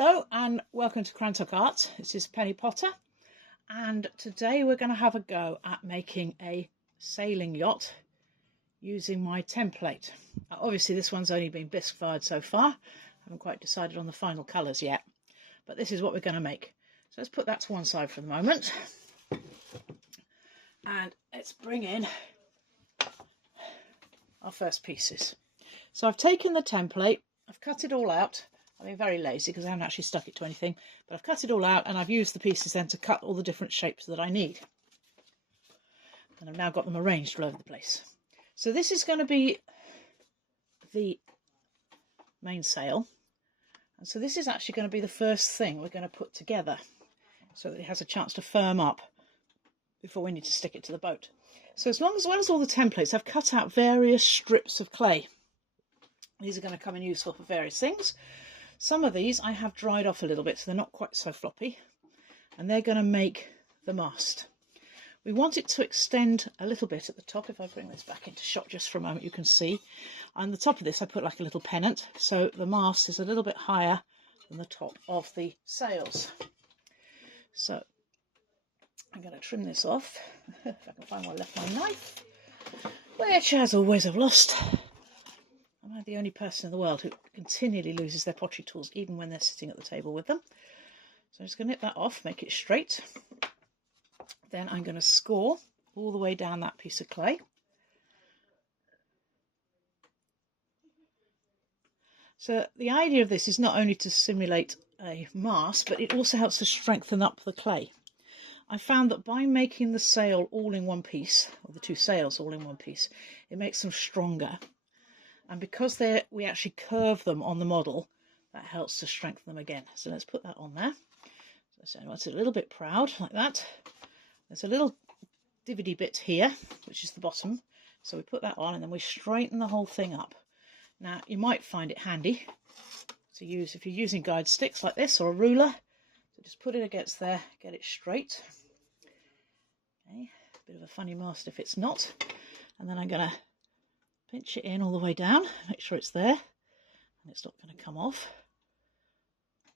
Hello and welcome to Crantock Art. This is Penny Potter, and today we're going to have a go at making a sailing yacht using my template. Obviously this one's only been bisque fired so far. I haven't quite decided on the final colours yet, but this is what we're going to make. So let's put that to one side for the moment and let's bring in our first pieces. So I've taken the template, I've cut it all out. I've been very lazy because I haven't actually stuck it to anything, but I've cut it all out and I've used the pieces then to cut all the different shapes that I need. And I've now got them arranged all over the place. So this is going to be the main sail. And so this is actually going to be the first thing we're going to put together so that it has a chance to firm up before we need to stick it to the boat. So as well as all the templates, I've cut out various strips of clay. These are going to come in useful for various things. Some of these I have dried off a little bit, so they're not quite so floppy, and they're going to make the mast. We want it to extend a little bit at the top. If I bring this back into shot just for a moment, you can see. On the top of this I put like a little pennant, so the mast is a little bit higher than the top of the sails. So I'm going to trim this off, if I can find where I left my knife, which as always I've lost. I'm the only person in the world who continually loses their pottery tools, even when they're sitting at the table with them. So I'm just going to nip that off, make it straight. Then I'm going to score all the way down that piece of clay. So the idea of this is not only to simulate a mast, but it also helps to strengthen up the clay. I found that by making the sail all in one piece, or the two sails all in one piece, it makes them stronger. And because we actually curve them on the model, that helps to strengthen them again. So let's put that on there. So it's a little bit proud, like that. There's a little divoty bit here, which is the bottom. So we put that on and then we straighten the whole thing up. Now, you might find it handy to use if you're using guide sticks like this or a ruler. So just put it against there, get it straight. Okay, bit of a funny mast if it's not. And then I'm going to pinch it in all the way down, make sure it's there, and it's not going to come off.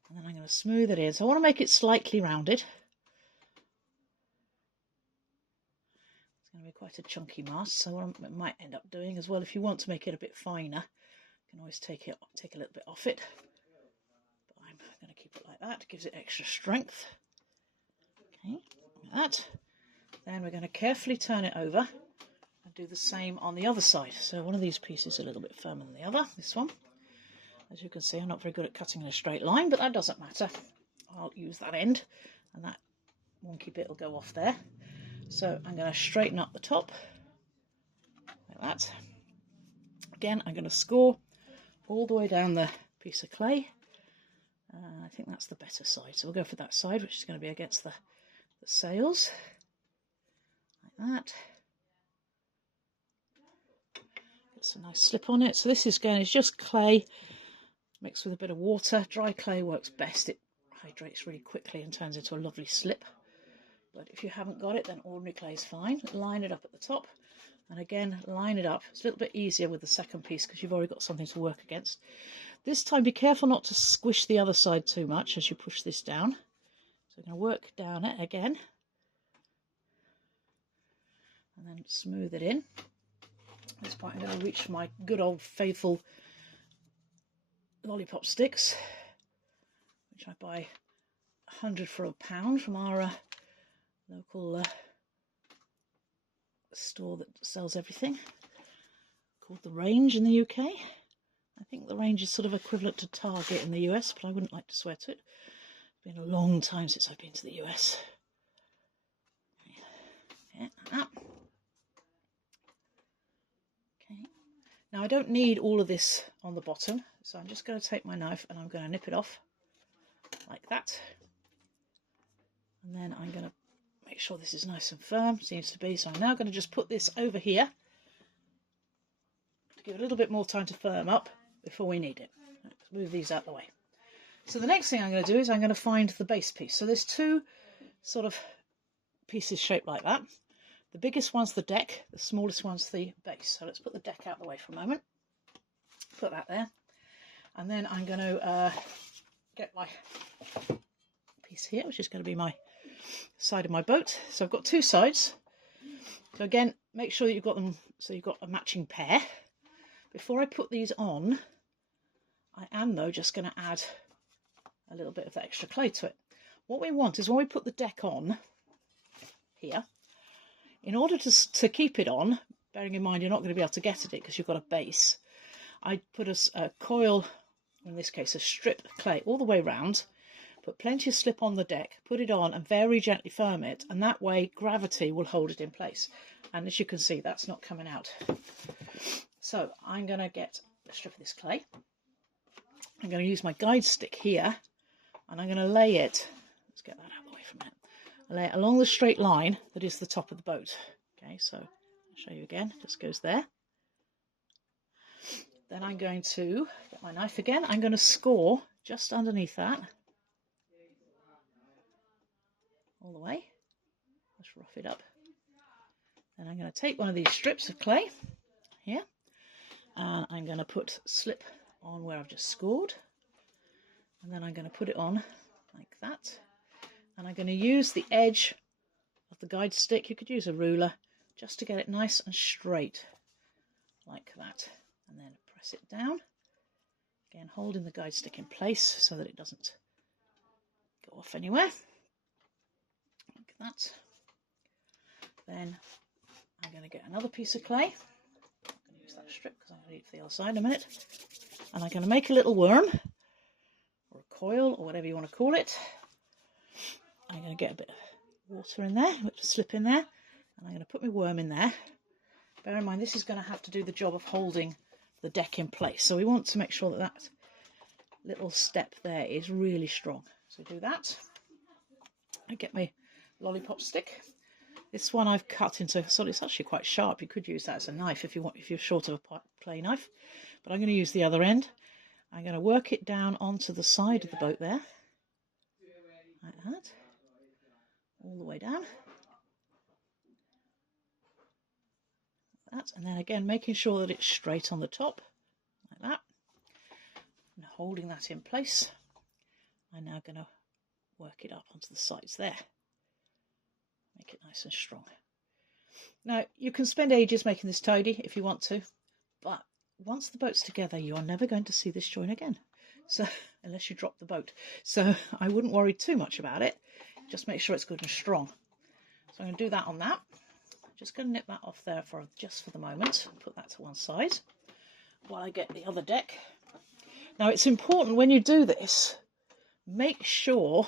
And then I'm going to smooth it in. So I want to make it slightly rounded. It's going to be quite a chunky mast, so what I might end up doing as well, if you want to make it a bit finer, you can always take a little bit off it. But I'm going to keep it like that, it gives it extra strength. Okay, like that. Then we're going to carefully turn it over. Do the same on the other side. So one of these pieces is a little bit firmer than the other, this one. As you can see, I'm not very good at cutting in a straight line, but that doesn't matter. I'll use that end and that wonky bit will go off there. So I'm going to straighten up the top like that. Again, I'm going to score all the way down the piece of clay. I think that's the better side, so we'll go for that side, which is going to be against the sails like that. It's a nice slip on it. So this is just clay mixed with a bit of water. Dry clay works best. It hydrates really quickly and turns into a lovely slip. But if you haven't got it, then ordinary clay is fine. Line it up at the top. And again, line it up. It's a little bit easier with the second piece because you've already got something to work against. This time, be careful not to squish the other side too much as you push this down. So I'm going to work down it again. And then smooth it in. At this point I'm going to reach for my good old faithful lollipop sticks, which I buy 100 for £1 from our local store that sells everything, called The Range in the UK. I think The Range is sort of equivalent to Target in the US, but I wouldn't like to swear to it. It's been a long time since I've been to the US. Yeah, that. Now I don't need all of this on the bottom, so I'm just going to take my knife and I'm going to nip it off like that. And then I'm going to make sure this is nice and firm, seems to be. So I'm now going to just put this over here to give it a little bit more time to firm up before we need it. Let's move these out of the way. So the next thing I'm going to do is I'm going to find the base piece. So there's two sort of pieces shaped like that. The biggest one's the deck, the smallest one's the base. So let's put the deck out of the way for a moment. Put that there. And then I'm going to get my piece here, which is going to be my side of my boat. So I've got two sides. So again, make sure that you've got them so you've got a matching pair. Before I put these on, I am though just going to add a little bit of extra clay to it. What we want is when we put the deck on here, in order to keep it on, bearing in mind you're not going to be able to get at it because you've got a base, I put a coil, in this case a strip of clay, all the way round, put plenty of slip on the deck, put it on and very gently firm it, and that way gravity will hold it in place. And as you can see, that's not coming out. So I'm going to get a strip of this clay. I'm going to use my guide stick here, and I'm going to lay it, let's get that out of the way for a minute, lay it along the straight line that is the top of the boat. Okay, so I'll show you again, it just goes there. Then I'm going to get my knife again, I'm going to score just underneath that, all the way, just rough it up. Then I'm going to take one of these strips of clay here, and I'm going to put slip on where I've just scored, and then I'm going to put it on like that, and I'm going to use the edge of the guide stick, you could use a ruler, just to get it nice and straight like that, and then press it down, again holding the guide stick in place so that it doesn't go off anywhere, like that. Then I'm going to get another piece of clay, I'm going to use that strip because I'm going to need it for the other side in a minute, and I'm going to make a little worm, or a coil, or whatever you want to call it. I'm going to get a bit of water in there, which will slip in there, and I'm going to put my worm in there. Bear in mind this is going to have to do the job of holding the deck in place, so we want to make sure that that little step there is really strong. So do that. I get my lollipop stick. This one I've cut into, so it's actually quite sharp. You could use that as a knife if you want, if you're short of a play knife. But I'm going to use the other end. I'm going to work it down onto the side of the boat there, like that, all the way down, like that, and then again making sure that it's straight on the top, like that, and holding that in place. I'm now going to work it up onto the sides there. Make it nice and strong. Now, you can spend ages making this tidy if you want to, but once the boat's together, you are never going to see this join again. So, unless you drop the boat. So, I wouldn't worry too much about it. Just make sure it's good and strong. So, I'm going to do that on that. I'm just going to nip that off there for just for the moment. Put that to one side while I get the other deck. Now, it's important when you do this, make sure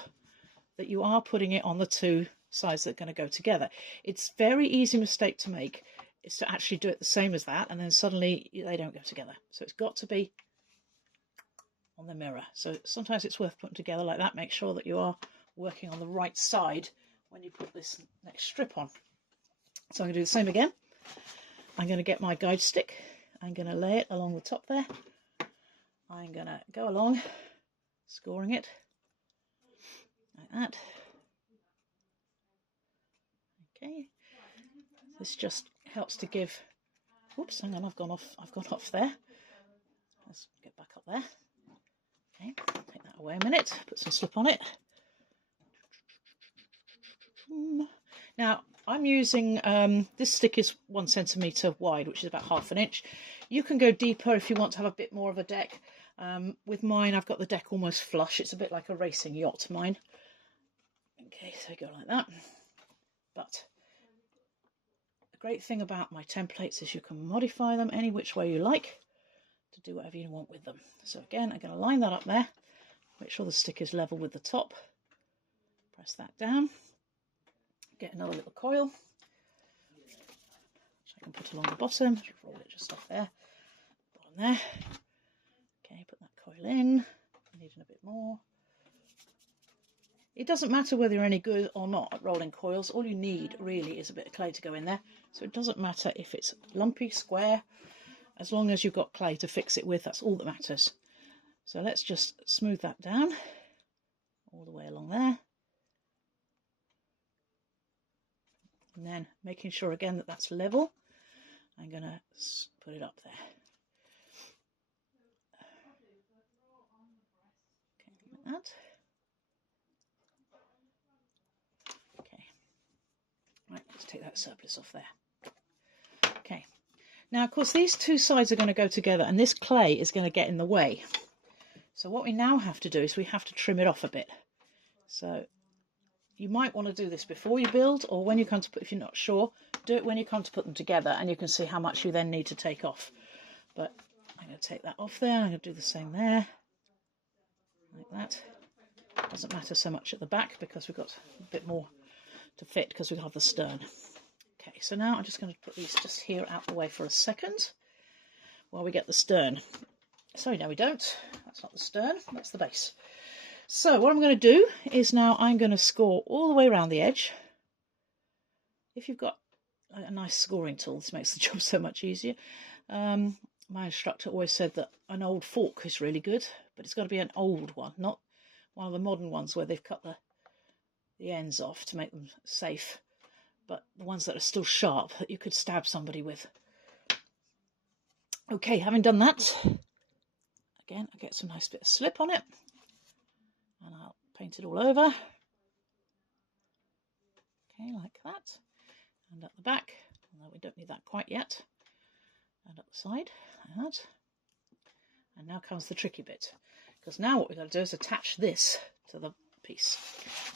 that you are putting it on the two sides that are going to go together. It's a very easy mistake to make is to actually do it the same as that, and then suddenly they don't go together. So it's got to be on the mirror. So sometimes it's worth putting together like that. Make sure that you are working on the right side when you put this next strip on. So I'm going to do the same again. I'm going to get my guide stick. I'm going to lay it along the top there. I'm going to go along, scoring it like that. Okay, this just helps to give, oops, hang on, I've gone off there. Let's get back up there. Okay, take that away a minute, put some slip on it. Now, I'm using, this stick is 1 centimetre wide, which is about ½ an inch. You can go deeper if you want to have a bit more of a deck. With mine, I've got the deck almost flush. It's a bit like a racing yacht, mine. Okay, so go like that. But the great thing about my templates is you can modify them any which way you like to do whatever you want with them. So again, I'm going to line that up there, make sure the stick is level with the top, press that down, get another little coil, which I can put along the bottom, roll it just off there, bottom there. Okay, put that coil in, needing a bit more. It doesn't matter whether you're any good or not at rolling coils. All you need really is a bit of clay to go in there. So it doesn't matter if it's lumpy, square, as long as you've got clay to fix it with, that's all that matters. So let's just smooth that down all the way along there. And then making sure again that that's level, I'm going to put it up there. Okay, like that. Okay, right, let's take that surplus off there. Okay, now of course these two sides are going to go together and this clay is going to get in the way. So what we now have to do is we have to trim it off a bit. So you might want to do this before you build, or when you come to put, if you're not sure, do it when you come to put them together and you can see how much you then need to take off. But I'm going to take that off there. I'm going to do the same there, like that. Doesn't matter so much at the back because we've got a bit more to fit because we have the stern. Okay, so now I'm just going to put these just here out the way for a second while we get the stern. Sorry, no we don't. That's not the stern, that's the base. So what I'm going to do is now I'm going to score all the way around the edge. If you've got a nice scoring tool, this makes the job so much easier. My instructor always said that an old fork is really good, but it's got to be an old one, not one of the modern ones where they've cut the ends off to make them safe, but the ones that are still sharp that you could stab somebody with. Okay, having done that, again I get some nice bit of slip on it and I'll paint it all over. Okay, like that. And at the back, although we don't need that quite yet. And up the side, like that. And now comes the tricky bit, because now what we've got to do is attach this to the piece.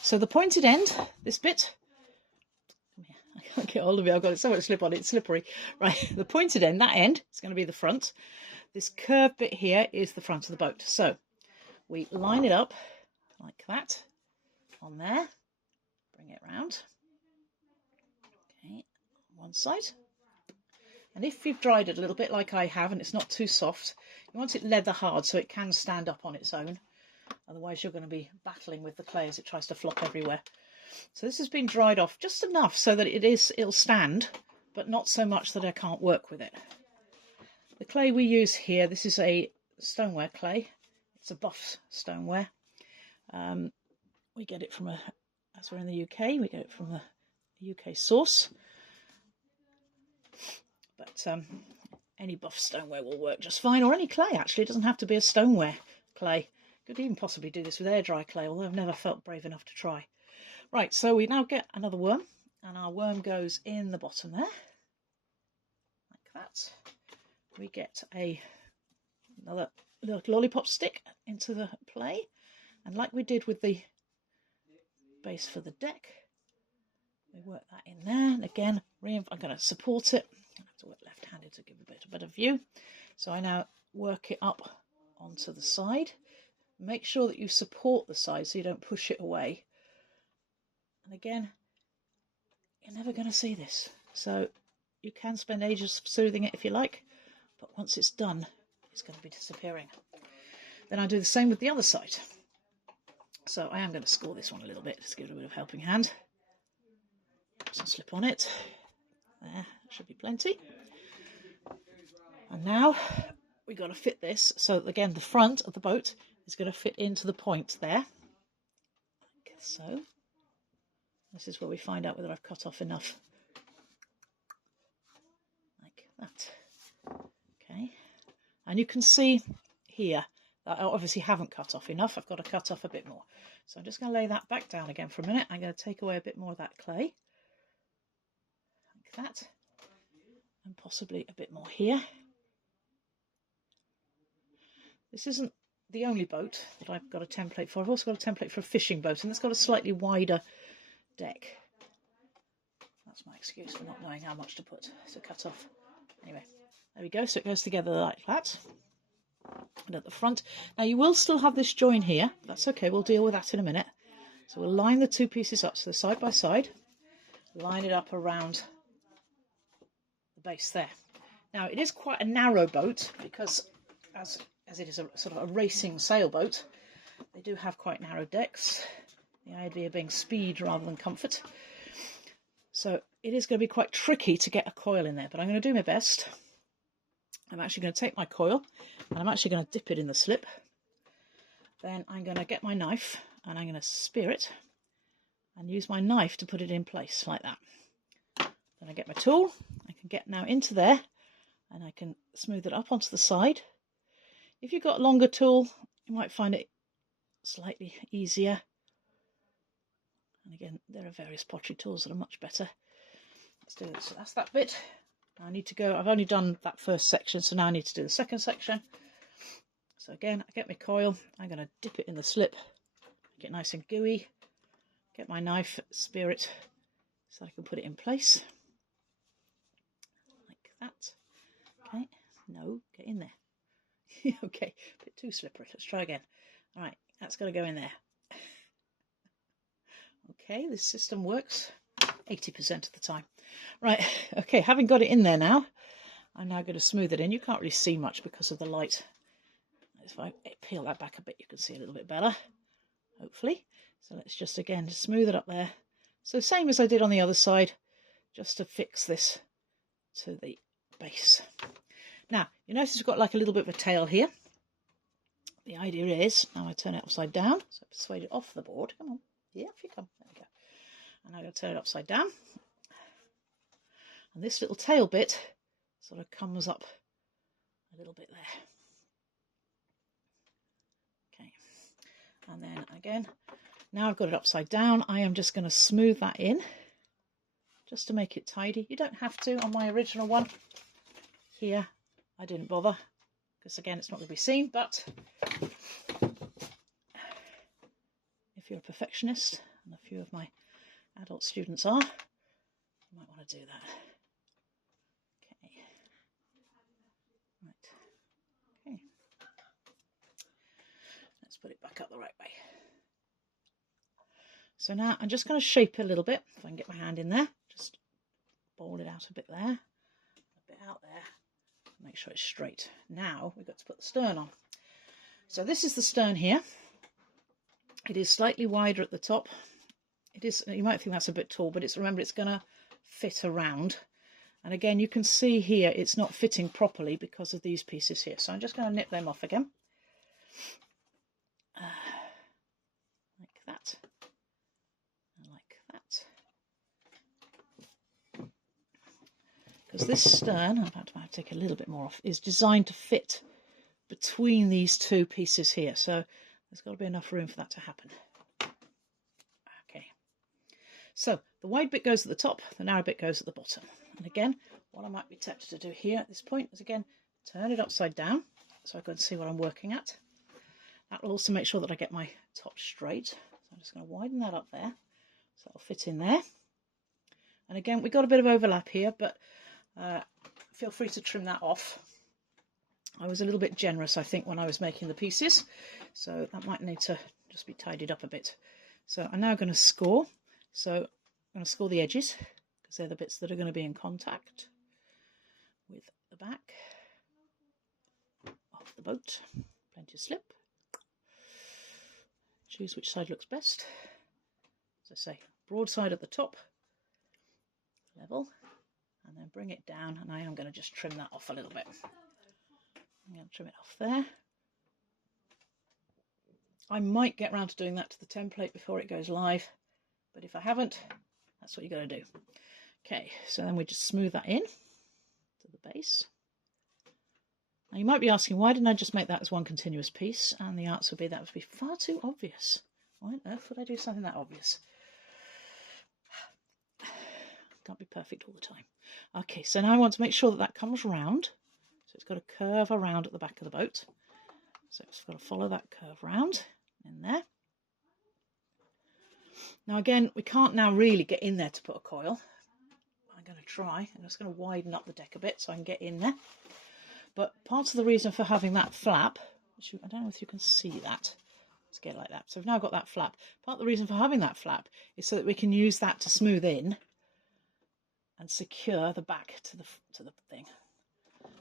So the pointed end, this bit, I can't get hold of it, I've got so much slip on it, it's slippery. Right, the pointed end, that end is going to be the front. This curved bit here is the front of the boat. So we line it up like that on there, bring it round. Okay, one side. And if you've dried it a little bit like I have and it's not too soft, you want it leather hard so it can stand up on its own. Otherwise you're going to be battling with the clay as it tries to flop everywhere. So this has been dried off just enough so that it'll stand, but not so much that I can't work with it. The clay we use here, this is a stoneware clay. It's a buff stoneware. We get it from as we're in the UK, we get it from the UK source. But any buff stoneware will work just fine, or any clay actually. It doesn't have to be a stoneware clay. Could even possibly do this with air dry clay, although I've never felt brave enough to try. Right, so we now get another worm, and our worm goes in the bottom there, like that. We get another little lollipop stick into the play, and like we did with the base for the deck, we work that in there, and again, I'm going to support it. I have to work left-handed to give a better view. So I now work it up onto the side. Make sure that you support the side so you don't push it away. And again, you're never going to see this. So you can spend ages soothing it if you like, but once it's done, it's going to be disappearing. Then I do the same with the other side. So I am going to score this one a little bit, just give it a bit of helping hand. Some slip on it. There, should be plenty. And now we've got to fit this. So again, the front of the boat is going to fit into the point there. Like so. This is where we find out whether I've cut off enough. Like that. Okay. And you can see here that I obviously haven't cut off enough. I've got to cut off a bit more. So I'm just going to lay that back down again for a minute. I'm going to take away a bit more of that clay. Like that. And possibly a bit more here. This isn't the only boat that I've got a template for. I've also got a template for a fishing boat, and it's got a slightly wider deck. That's my excuse for not knowing how much to put to cut off. Anyway, there we go. So it goes together like that. And at the front, now you will still have this join here. That's okay, we'll deal with that in a minute. So we'll line the two pieces up, so they're side by side. Line it up around the base there. Now it is quite a narrow boat because as it is a sort of a racing sailboat, they do have quite narrow decks. The idea being speed rather than comfort. So it is going to be quite tricky to get a coil in there, but I'm going to do my best. I'm actually going to take my coil and I'm actually going to dip it in the slip. Then I'm going to get my knife and I'm going to spear it and use my knife to put it in place like that. Then I get my tool, I can get now into there and I can smooth it up onto the side. If you've got a longer tool, you might find it slightly easier. And again, there are various pottery tools that are much better. Let's do this. So that's that bit. I need to go, I've only done that first section, so now I need to do the second section. So again, I get my coil, I'm going to dip it in the slip, get nice and gooey, get my knife, spear it so I can put it in place. Like that. Okay, no, get in there. Okay, a bit too slippery, let's try again. Alright, that's got to go in there. Okay, this system works 80% of the time. Right, okay, having got it in there now, I'm now going to smooth it in. You can't really see much because of the light. If I peel that back a bit, you can see a little bit better, hopefully. So let's just, again, smooth it up there. So same as I did on the other side, just to fix this to the base. Now, you notice we've got like a little bit of a tail here. The idea is, now I turn it upside down, so I persuade it off the board. Come on, yeah, off you come. There we go. And I'm going to turn it upside down. And this little tail bit sort of comes up a little bit there. Okay. And then again, now I've got it upside down, I am just going to smooth that in, just to make it tidy. You don't have to on my original one. Here, I didn't bother, because again, it's not going to be seen, but if you're a perfectionist, and a few of my adult students are, you might want to do that. Okay. Right. Okay. Let's put it back up the right way. So now I'm just going to shape it a little bit, if I can get my hand in there. Just ball it out a bit there, a bit out there. Make sure it's straight. Now we've got to put the stern on. So this is the stern here. It is slightly wider at the top. It is, you might think that's a bit tall, but remember it's going to fit around. And again, you can see here it's not fitting properly because of these pieces here. So I'm just going to nip them off again. Like that. And like that. Because this stern, I'm about to take a little bit more off, is designed to fit between these two pieces here. So there's got to be enough room for that to happen. Okay. So the wide bit goes at the top, the narrow bit goes at the bottom. And again, what I might be tempted to do here at this point is, again, turn it upside down so I can see what I'm working at. That will also make sure that I get my top straight. So I'm just going to widen that up there so it'll fit in there. And again, we've got a bit of overlap here, but feel free to trim that off. I was a little bit generous, I think, when I was making the pieces, so that might need to just be tidied up a bit. So I'm now going to score. So I'm going to score the edges, because they're the bits that are going to be in contact with the back of the boat. Plenty of slip. Choose which side looks best. As I say, broad side at the top, level, and then bring it down, and I am going to just trim that off a little bit. I'm going to trim it off there. I might get round to doing that to the template before it goes live, but if I haven't, that's what you've got to do. Okay, so then we just smooth that in to the base. Now you might be asking, why didn't I just make that as one continuous piece? And the answer would be that would be far too obvious. Why on earth would I do something that obvious? Can't be perfect all the time. Okay, so now I want to make sure that that comes round. So it's got to curve around at the back of the boat. So it's got to follow that curve round in there. Now again, we can't now really get in there to put a coil. I'm going to try. I'm just going to widen up the deck a bit so I can get in there. But part of the reason for having that flap, which I don't know if you can see that. Let's get it like that. So we've now got that flap. Part of the reason for having that flap is so that we can use that to smooth in and secure the back to the thing.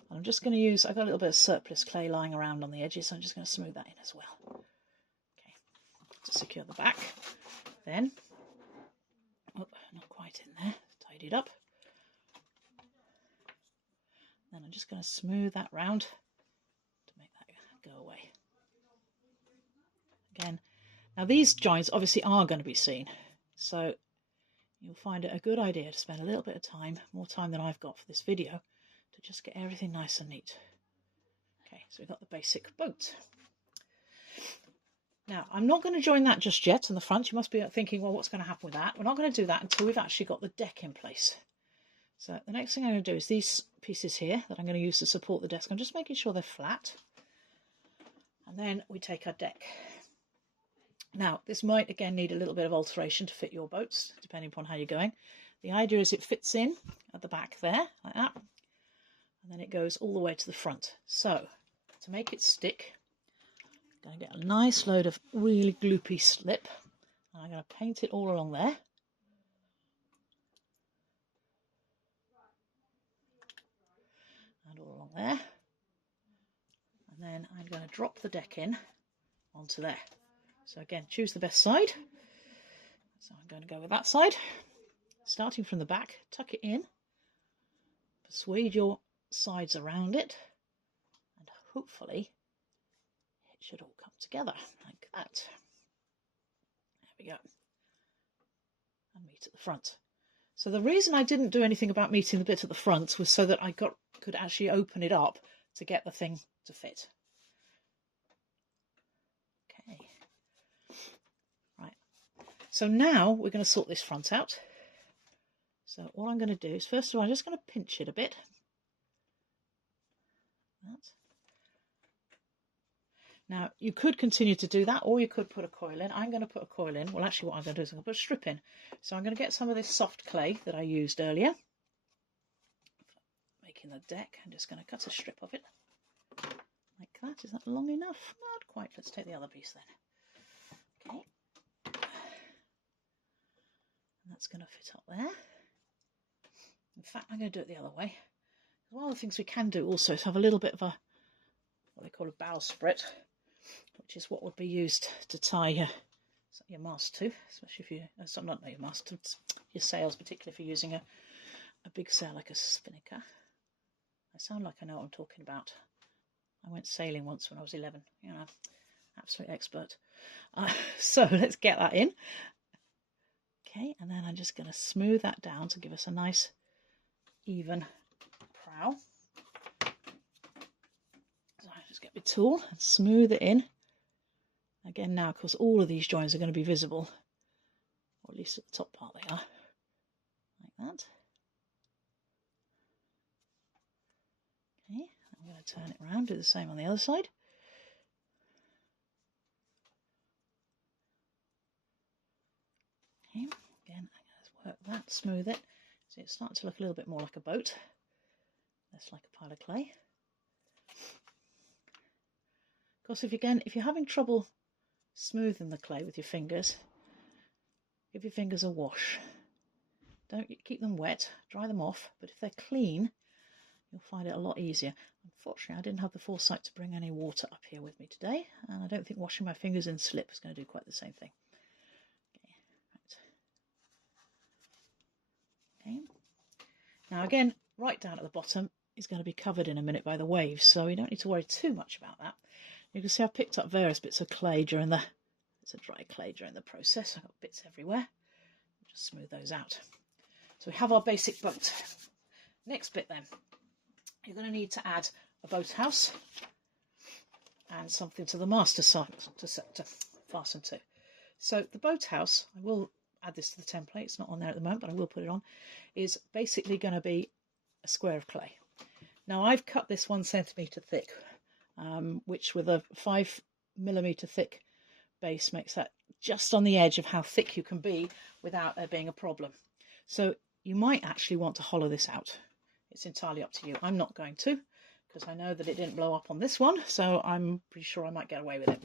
And I'm just going to use, I've got a little bit of surplus clay lying around on the edges, so I'm just going to smooth that in as well. Okay, to secure the back. Then, oh, not quite in there, tidy it up. Then I'm just going to smooth that round to make that go away. Again, now these joints obviously are going to be seen, so you'll find it a good idea to spend a little bit of time, more time than I've got for this video, to just get everything nice and neat. Okay, so we've got the basic boat. Now, I'm not going to join that just yet in the front. You must be thinking, well, what's going to happen with that? We're not going to do that until we've actually got the deck in place. So the next thing I'm going to do is these pieces here that I'm going to use to support the desk. I'm just making sure they're flat. And then we take our deck. Now, this might, again, need a little bit of alteration to fit your boats, depending upon how you're going. The idea is it fits in at the back there, like that. And then it goes all the way to the front. So, to make it stick, I'm going to get a nice load of really gloopy slip. And I'm going to paint it all along there. And all along there. And then I'm going to drop the deck in onto there. So again, choose the best side. So I'm going to go with that side. Starting from the back, tuck it in. Persuade your sides around it. And hopefully it should all come together like that. There we go. And meet at the front. So the reason I didn't do anything about meeting the bit at the front was so that I could actually open it up to get the thing to fit. Okay. Right. So now we're going to sort this front out. So what I'm going to do is, first of all, I'm just going to pinch it a bit. That. Now, you could continue to do that, or you could put a coil in. I'm going to put a coil in. Well, actually, what I'm going to do is I'm going to put a strip in. So I'm going to get some of this soft clay that I used earlier, making the deck. I'm just going to cut a strip of it, like that. Is that long enough? Not quite. Let's take the other piece then. Okay. And that's going to fit up there. In fact, I'm going to do it the other way. One of the things we can do also is have a little bit of what they call a bowsprit, which is what would be used to tie your mast to, especially if you, not your mast, your sails, particularly if you're using a big sail like a spinnaker. I sound like I know what I'm talking about. I went sailing once when I was 11, you know, absolute expert. So let's get that in. Okay, and then I'm just going to smooth that down to give us a nice even prow. So I just get my tool and smooth it in. Again, now, of course, all of these joins are going to be visible, or at least at the top part they are, like that. Okay, I'm going to turn it around, do the same on the other side. Okay, again, I'm going to work that, smooth it. See, it's starting to look a little bit more like a boat, less like a pile of clay. Of course, if you're having trouble smoothing the clay with your fingers, give your fingers a wash. Don't keep them wet, dry them off, but if they're clean, you'll find it a lot easier. Unfortunately, I didn't have the foresight to bring any water up here with me today, and I don't think washing my fingers in slip is going to do quite the same thing. Okay, right. Okay. Now again, right down at the bottom is going to be covered in a minute by the waves, so you don't need to worry too much about that. You can see I've picked up various bits of clay it's a dry clay during the process. I've got bits everywhere. Just smooth those out. So we have our basic boat. Next bit then, you're going to need to add a boathouse and something to the mast to fasten to. So the boathouse, I will add this to the template, it's not on there at the moment, but I will put it on, is basically going to be a square of clay. Now I've cut this 1 centimetre thick, which with a 5mm thick base makes that just on the edge of how thick you can be without there being a problem. So you might actually want to hollow this out. It's entirely up to you. I'm not going to, because I know that it didn't blow up on this one, so I'm pretty sure I might get away with it.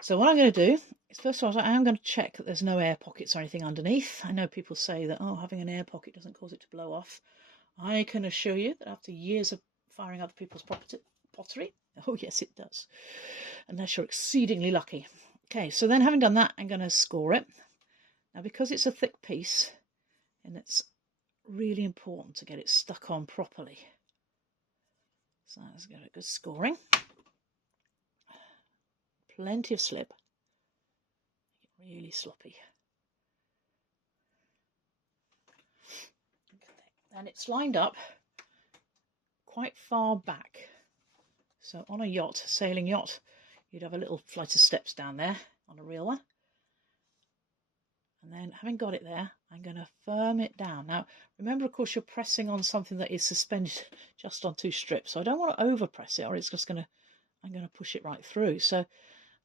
So what I'm going to do is, first of all, I am going to check that there's no air pockets or anything underneath. I know people say that, oh, having an air pocket doesn't cause it to blow off. I can assure you that after years of firing other people's pottery, oh yes, it does, unless you're exceedingly lucky. Okay, so then having done that, I'm going to score it. Now, because it's a thick piece, and it's really important to get it stuck on properly. So let's get a good scoring. Plenty of slip. Make it really sloppy. Okay. And it's lined up quite far back. So on a yacht, sailing yacht, you'd have a little flight of steps down there on a real one. And then having got it there, I'm going to firm it down. Now, remember, of course, you're pressing on something that is suspended just on 2 strips. So I don't want to over press it, or it's just I'm going to push it right through. So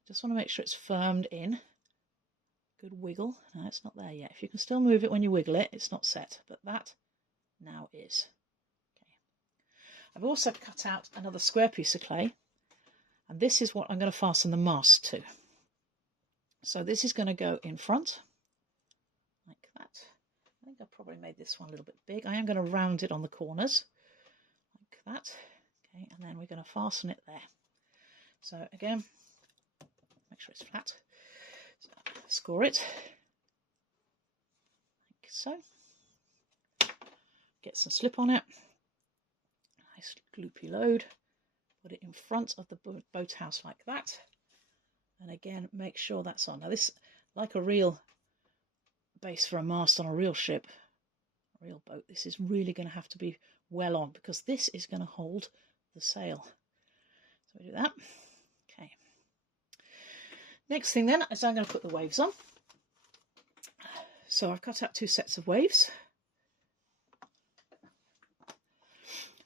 just want to make sure it's firmed in. Good wiggle. No, it's not there yet. If you can still move it when you wiggle it, it's not set, but that now is. Okay. I've also cut out another square piece of clay, and this is what I'm going to fasten the mast to. So this is going to go in front, like that. I think I probably made this one a little bit big. I am going to round it on the corners, like that. Okay, and then we're going to fasten it there. So again, make sure it's flat. So score it, like so. Get some slip on it. Nice gloopy load. Put it in front of the boathouse like that. And again, make sure that's on. Now this, like a real base for a mast on a real ship, a real boat, this is really going to have to be well on, because this is going to hold the sail. So we do that. Okay. Next thing then is I'm going to put the waves on. So I've cut out 2 sets of waves.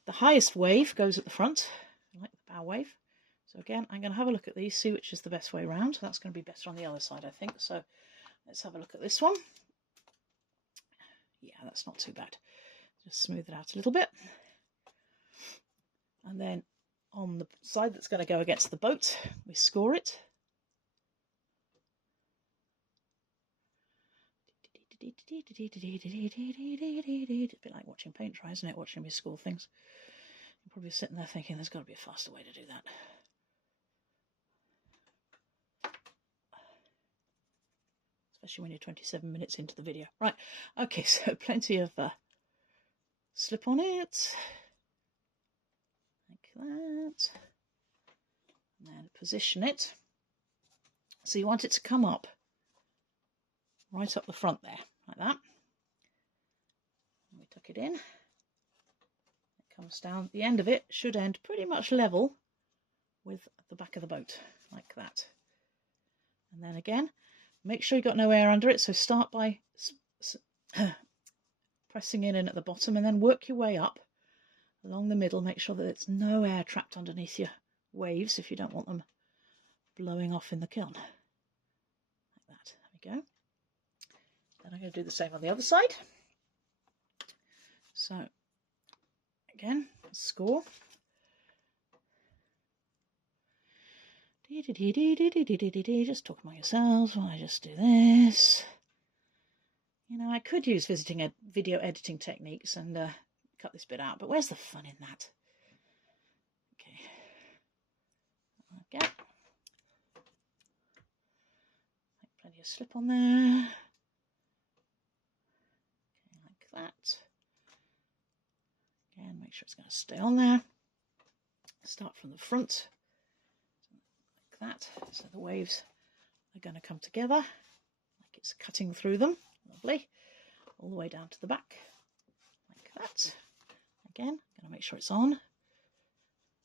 The highest wave goes at the front, like the bow wave. So again, I'm going to have a look at these, see which is the best way around. That's going to be better on the other side, I think. So let's have a look at this one. Yeah, that's not too bad. Just smooth it out a little bit. And then on the side that's going to go against the boat, we score it. It's a bit like watching paint dry, isn't it? Watching me score things. You're probably sitting there thinking there's got to be a faster way to do that. Especially when you're 27 minutes into the video. Right, okay, so plenty of slip on it. Like that. And then position it. So you want it to come up right up the front there, like that. And we tuck it in. It comes down. The end of it should end pretty much level with the back of the boat, like that. And then again, make sure you've got no air under it, so start by pressing in at the bottom and then work your way up along the middle. Make sure that there's no air trapped underneath your waves if you don't want them blowing off in the kiln. Like that. There we go. Then I'm going to do the same on the other side. So again, score. Just talk among yourselves while I just do this. You know, I could use video editing techniques and cut this bit out, but where's the fun in that? Okay. Okay. Plenty of slip on there. Okay, like that. Again, make sure it's going to stay on there. Start from the front. That, so the waves are going to come together like it's cutting through them. Lovely. All the way down to the back like that. Again, I'm going to make sure it's on.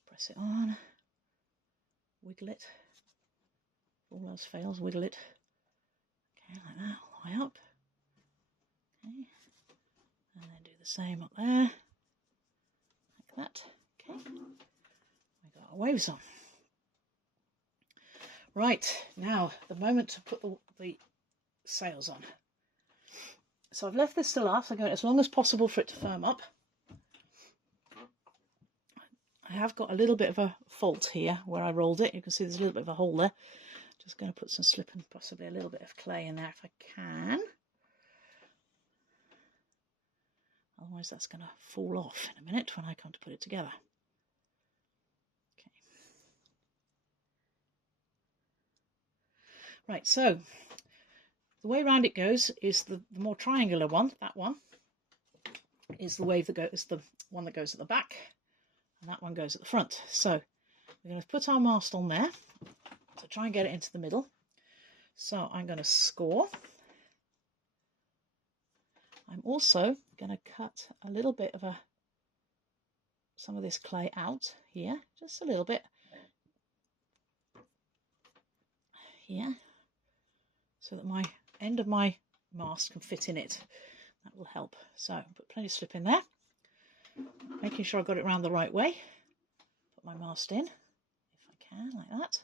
Press it on. Wiggle it. If all else fails, wiggle it. Okay, like that, all the way up. Okay. And then do the same up there. Like that. Okay. We've got our waves on. Right, now the moment to put the sails on. So I've left this to last. I'm going as long as possible for it to firm up. I have got a little bit of a fault here where I rolled it. You can see there's a little bit of a hole there. Just going to put some slip and possibly a little bit of clay in there if I can. Otherwise that's going to fall off in a minute when I come to put it together. Right, so the way round it goes is the more triangular one. That one is the wave that goes, the one that goes at the back, and that one goes at the front. So we're going to put our mast on there to try and get it into the middle. So I'm going to score. I'm also going to cut a little bit of some of this clay out here, just a little bit. here so that my end of my mast can fit in it. That will help. So put plenty of slip in there, making sure I got it round the right way. Put my mast in, if I can, like that.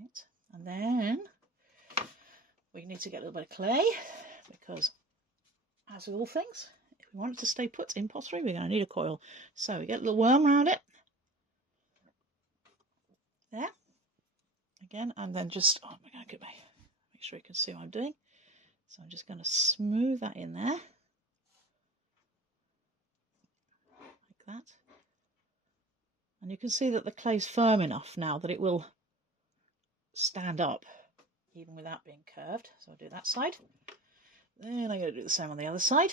Right. And then we need to get a little bit of clay, because as with all things, if we want it to stay put in pottery, we're going to need a coil. So we get a little worm around it. There. Again, and then just, oh, I'm going to make sure you can see what I'm doing. So I'm just going to smooth that in there. Like that. And you can see that the clay's firm enough now that it will stand up even without being curved. So I'll do that side. Then I'm going to do the same on the other side.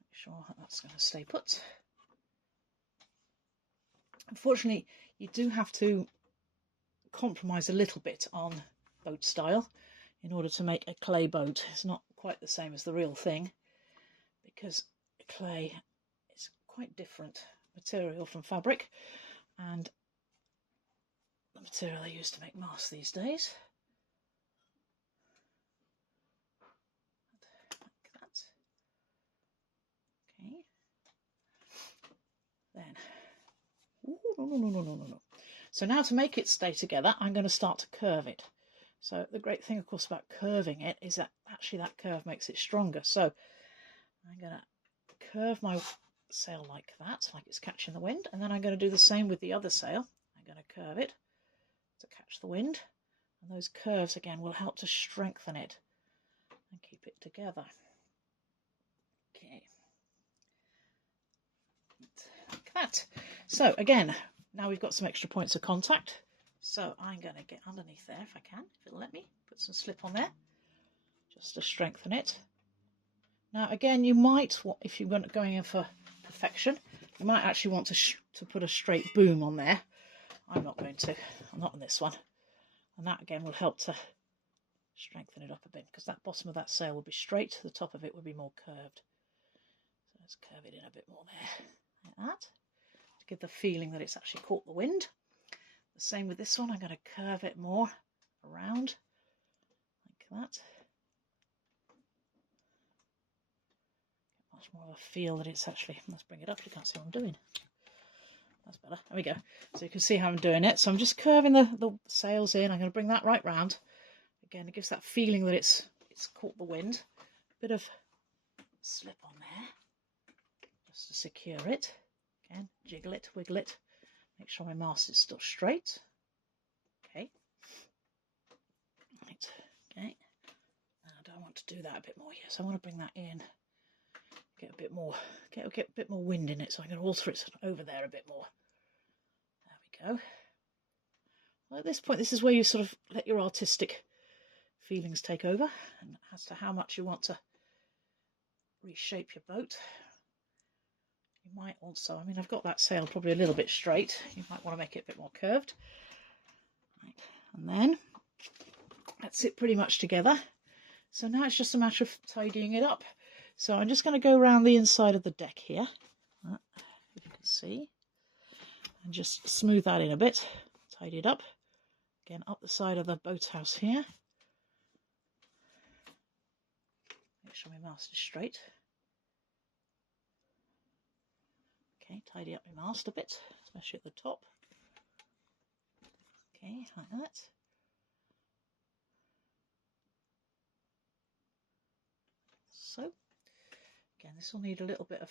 Make sure that's going to stay put. Unfortunately, you do have to compromise a little bit on boat style in order to make a clay boat. It's not quite the same as the real thing, because clay is quite different material from fabric, and the material they use to make masks these days. Like that. Okay. Then, ooh, no. So now to make it stay together, I'm going to start to curve it. So the great thing, of course, about curving it is that actually that curve makes it stronger. So I'm going to curve my sail like that, like it's catching the wind, and then I'm going to do the same with the other sail. I'm going to curve it to catch the wind, and those curves again will help to strengthen it and keep it together. Okay, like that. So again, now we've got some extra points of contact. So I'm going to get underneath there if I can, if it'll let me. Put some slip on there, just to strengthen it. Now again, you might, if you're going in for perfection, you might actually want to put a straight boom on there. I'm not going to. I'm not on this one. And that again will help to strengthen it up a bit, because that bottom of that sail will be straight, the top of it will be more curved. So let's curve it in a bit more there, like that, to give the feeling that it's actually caught the wind. The same with this one. I'm going to curve it more around, like that. Get much more of a feel that it's actually, let's bring it up, you can't see what I'm doing. That's better. There we go. So you can see how I'm doing it. So I'm just curving the sails in. I'm going to bring that right round. Again, it gives that feeling that it's caught the wind. Bit of slip on there, just to secure it. Again, jiggle it, wiggle it. Make sure my mast is still straight. Okay. Right. Okay. And I want to do that a bit more here. So I want to bring that in. Get a bit more wind in it. So I'm going to alter it over there a bit more. There we go. Well, at this point, this is where you sort of let your artistic feelings take over, and as to how much you want to reshape your boat. You might also, I mean, I've got that sail probably a little bit straight. You might want to make it a bit more curved. Right. And then that's it pretty much together. So now it's just a matter of tidying it up. So I'm just going to go around the inside of the deck here, if you can see, and just smooth that in a bit, tidy it up. Again, up the side of the boathouse here. Make sure my mast is straight. Okay, tidy up my mast a bit, especially at the top. Okay, like that. So, again, this will need a little bit of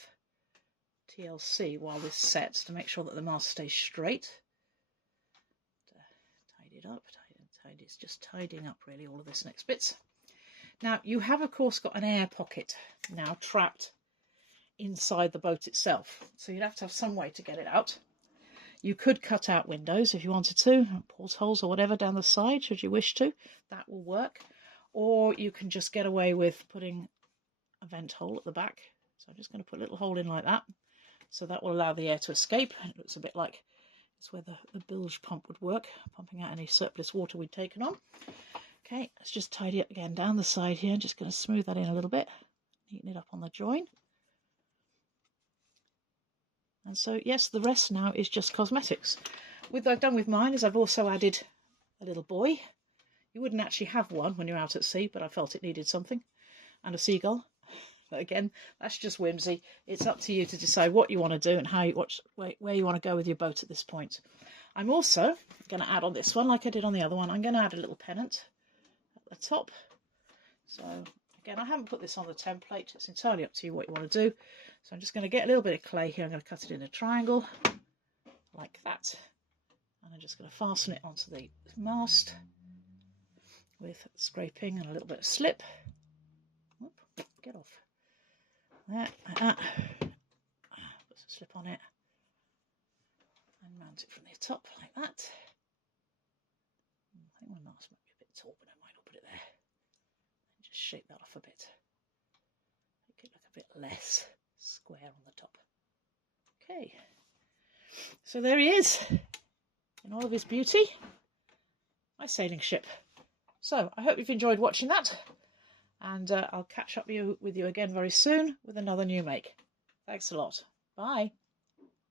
TLC while this sets to make sure that the mast stays straight. Tidy it up, tidy. It's just tidying up really all of this next bits. Now, you have, of course, got an air pocket now trapped inside the boat itself. So you'd have to have some way to get it out. You could cut out windows if you wanted to, portholes or whatever down the side, should you wish to. That will work. Or you can just get away with putting a vent hole at the back. So I'm just going to put a little hole in like that. So that will allow the air to escape. It looks a bit like it's where the bilge pump would work, pumping out any surplus water we'd taken on. Okay, let's just tidy up again down the side here. I'm just going to smooth that in a little bit, neaten it up on the join. And so, yes, the rest now is just cosmetics. What I've done with mine is I've also added a little buoy. You wouldn't actually have one when you're out at sea, but I felt it needed something. And a seagull. But again, that's just whimsy. It's up to you to decide what you want to do and where you want to go with your boat at this point. I'm also going to add on this one, like I did on the other one, I'm going to add a little pennant at the top. So again, I haven't put this on the template. It's entirely up to you what you want to do. So I'm just going to get a little bit of clay here. I'm going to cut it in a triangle like that. And I'm just going to fasten it onto the mast with scraping and a little bit of slip. Oop, get off. There, like that. Put some slip on it. And mount it from the top like that. I think my mast might be a bit tall, but I might not put it there. And just shape that off a bit. Make it look a bit less square on the top. Okay. So there he is, in all of his beauty, my sailing ship. So I hope you've enjoyed watching that, and I'll catch up with you again very soon with another new make. Thanks a lot. Bye.